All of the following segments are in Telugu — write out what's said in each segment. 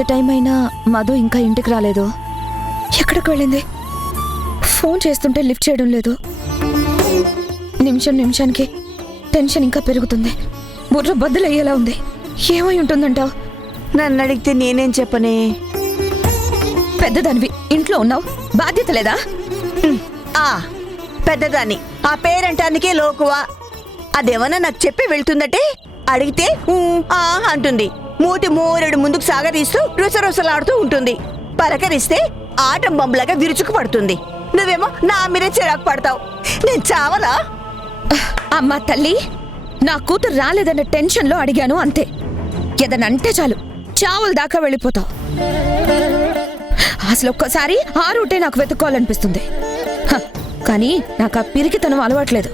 ఇంత టైం అయినా మధు ఇంకా ఇంటికి రాలేదు. ఎక్కడికి వెళ్ళింది? ఫోన్ చేస్తుంటే లిఫ్ట్ చేయడం లేదు. నిమిషానికి టెన్షన్ ఇంకా పెరుగుతుంది. బుర్ర బద్దలయ్యేలా ఉంది. ఏమై ఉంటుందంటావు? నన్ను అడిగితే నేనేం చెప్పనే? పెద్దదానివి, ఇంట్లో ఉన్నావు, బాధ్యత లేదా? పెద్దదాన్ని, ఆ పేరంటానికే లోకువా. అదేమన్నా నాకు చెప్పి వెళ్తుందటే అడిగితే అంటుంది. మూతి మూరెడు ముందుకు సాగదీస్తూ రుసరుసలాడుతూ ఉంటుంది. పలకరిస్తే ఆటం బొమ్మలాగా విరుచుకు పడుతుంది. నువ్వేమో నా మీరే చిరాకు పడతావు. నేను చావలా? అమ్మా తల్లి, నా కూతురు రాలేదన్న టెన్షన్లో అడిగాను అంతే. ఏదనంటే చాలు చావుల దాకా వెళ్ళిపోతావు. అసలు ఒక్కసారి ఆ రూటే నాకు వెతుక్కోవాలనిపిస్తుంది. కానీ నాకు ఆ పిరికితనం అలవాట్లేదు.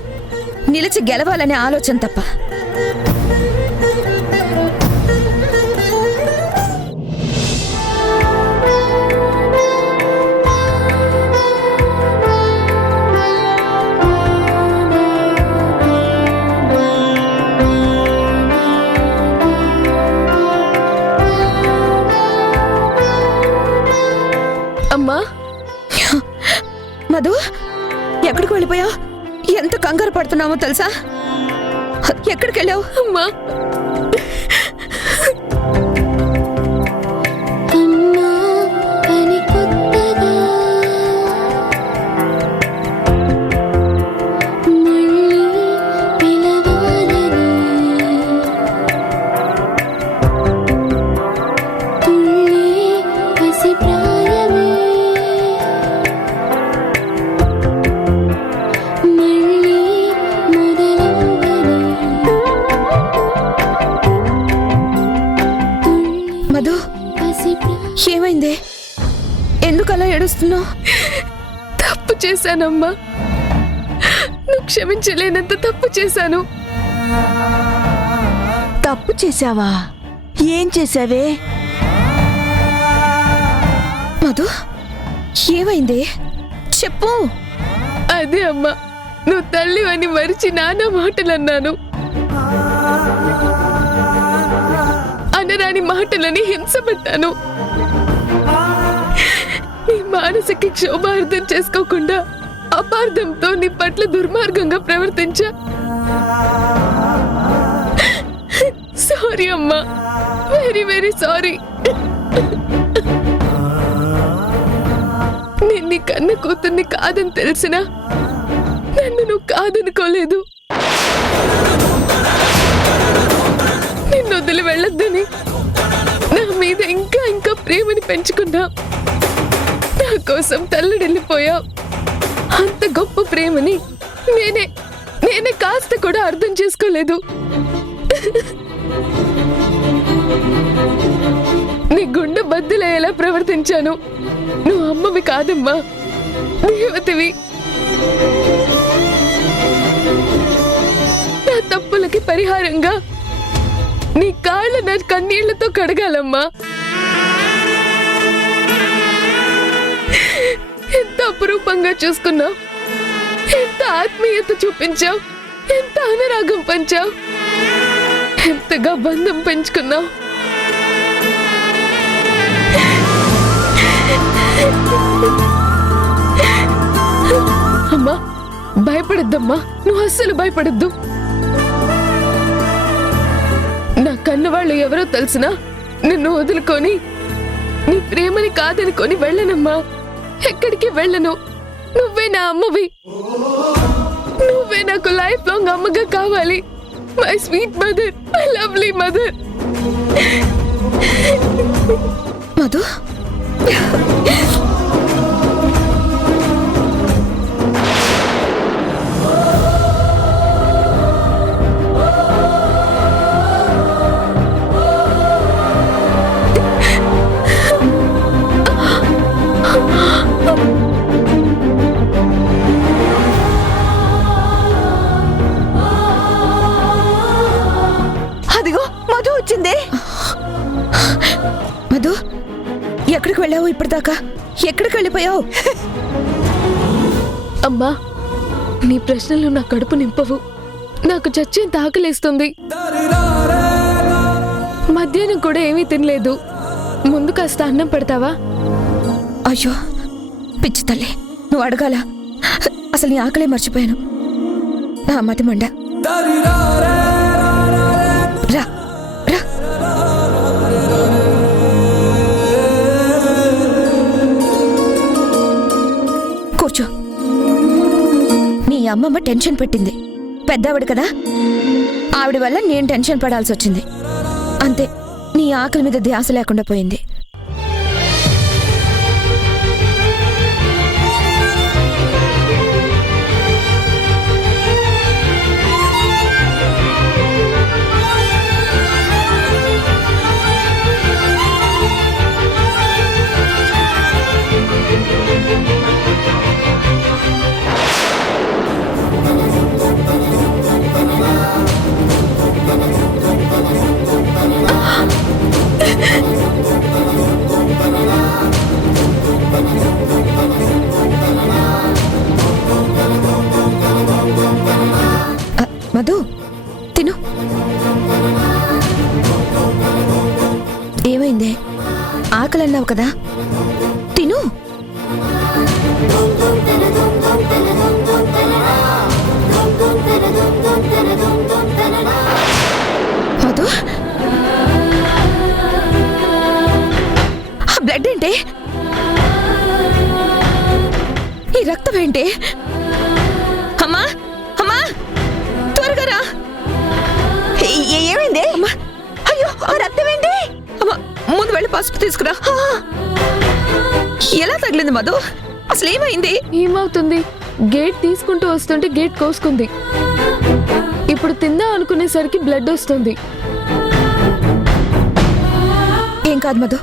నిలిచి గెలవాలనే ఆలోచన తప్ప. అమ్మా, మధు, ఎక్కడికి వెళ్ళిపోయావు? ఎంత కంగారు పడుతున్నామో తెలుసా? ఎక్కడికి వెళ్ళావు? అమ్మా, ఏమైంది? ఎందుకలా ఏడుస్తున్నావు? తప్పు చేశానమ్మా. నువ్వు క్షమించలేనంత తప్పు చేశాను. తప్పు చేశావా? ఏం చేశావే? మధు, ఏమైంది? చెప్పు. అదే అమ్మా, నువ్వు తల్లివని మరిచి నానా మాటలన్నాను. అనరాని మాటలని హింస పెట్టాను. నీ మానసిక క్షోభ అర్థం చేసుకోకుండా అపార్థంతో నీ పట్ల దుర్మార్గంగా ప్రవర్తించా. సారీ అమ్మా, వెరీ వెరీ సారీ. నేను నీ కన్న కూతుర్ని కాదని తెలిసినా నన్ను నువ్వు కాదనుకోలేదు. నిన్ను వదిలి వెళ్ళొద్దని నా మీద ఇంకా ఇంకా ప్రేమని పెంచుకున్నా. నా కోసం తల్లడిల్లిపోయావు. అంత గొప్ప ప్రేమని నేనే కాస్త కూడా అర్థం చేసుకోలేదు. నీ గుండె బద్దలయ్యేలా ప్రవర్తించాను. నువ్వు అమ్మవి కాదమ్మా, దేవతవి. నా తప్పులకి పరిహారంగా నీ కాళ్ళ నా కన్నీళ్లతో కడగాలమ్మా. ఎంత అపురూపంగా చూసుకున్నావు, ఎంత ఆత్మీయత చూపించావు, ఎంత అనురాగం పంచావు, ఎంతగా బంధం పెంచుకున్నావు. అమ్మా, భయపడద్దమ్మా, నువ్వు అస్సలు భయపడద్దు. నా కన్నవాళ్ళు ఎవరో తెలిసినా నిన్ను వదులుకొని నీ ప్రేమని కాదనుకొని వెళ్ళనమ్మా. ఎక్కడికి వెళ్ళను. నువ్వే నా అమ్మవి. నువ్వే నాకు లైఫ్ లాంగ్ అమ్మగా కావాలి. My sweet mother, my lovely mother. Madhu, అదిగో మధు వచ్చిందే. మధు, ఎక్కడికి వెళ్ళావు? ఇప్పటిదాకా ఎక్కడికి వెళ్ళిపోయావు? అమ్మా, నీ ప్రశ్నలు నా కడుపు నింపవు. నాకు చచ్చేంత ఆకలేస్తుంది. మధ్యాహ్నం కూడా ఏమీ తినలేదు. ముందు కాస్త అన్నం పెడతావా? అయ్యో పిచ్చి తల్లి, నువ్వు అడగాల. అసలు నీ ఆకలే మర్చిపోయాను. నా మతి మండ. రా రా. కూర్చో. నీ అమ్మమ్మ టెన్షన్ పెట్టింది. పెద్దావిడ కదా, ఆవిడ వల్ల నేను టెన్షన్ పడాల్సి వచ్చింది. అంతే, నీ ఆకలి మీద ధ్యాస లేకుండా పోయింది. మధు, తిను. ఏమైంది? ఆకలి అన్నావు కదా, తిను. మధు, ఆ బ్లడ్ ఏంటి? ఈ రక్తం ఏంటి? అమ్మా అమ్మా, త్వరగా రా. ఏమైంది? అయ్యో, ఆ రక్తం ఏంటి? అమ్మా, ముందు వెళ్ళి పసుపు తీసుకురా. ఎలా తగిలింది మధు? అసలు ఏమైంది? ఏమవుతుంది? గేట్ తీసుకుంటూ వస్తుంటే గేట్ కోసుకుంది. ఇప్పుడు తిందా అనుకునేసరికి బ్లడ్ వస్తుంది. ఏం కాదు మధు.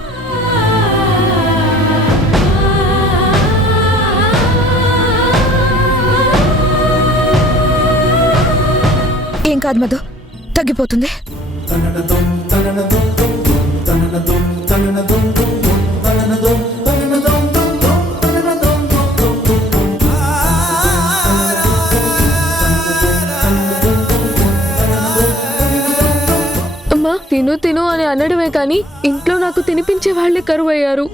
ఏం కాదు మధు, తగ్గిపోతుంది. అమ్మా, తిను తిను అని అనడమే కానీ ఇంట్లో నాకు తినిపించే వాళ్లే కరువయ్యారు.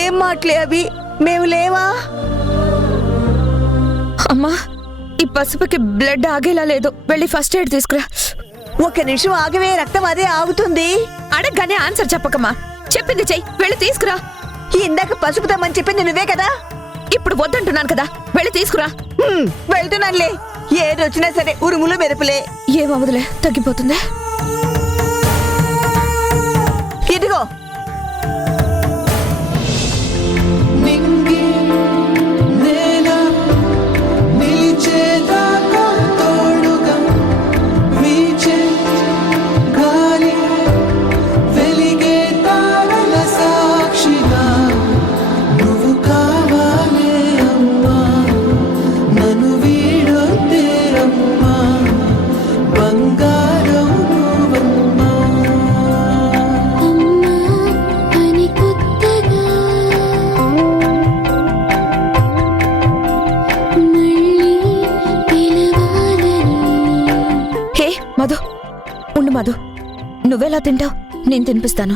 ఏం మాటలే అవి? మేము లేవా? అమ్మా, ఈ పసుపుకి బ్లడ్ ఆగేలా లేదు. వెళ్ళి ఫస్ట్ ఎయిడ్ తీసుకురా. ఒక్క నిమిషం ఆగవే, రక్తం అదే ఆగుతుంది. అడగగానే ఆన్సర్ చెప్పకమ్మా. చెప్పింది చెయ్యి, వెళ్ళి తీసుకురా. ఇందాక పసుపు తమ్మని చెప్పింది నువ్వే కదా. ఇప్పుడు వద్దంటున్నాను కదా, వెళ్ళి తీసుకురా. వెళ్తున్నానులే. ఏది వచ్చినా సరే ఉరుములు మెరుపులే. ఏమవదులే, తగ్గిపోతుంది. ఇదిగో. మధు, ఉండు మధు. నువ్వెలా తింటావు? నేను తినిపిస్తాను.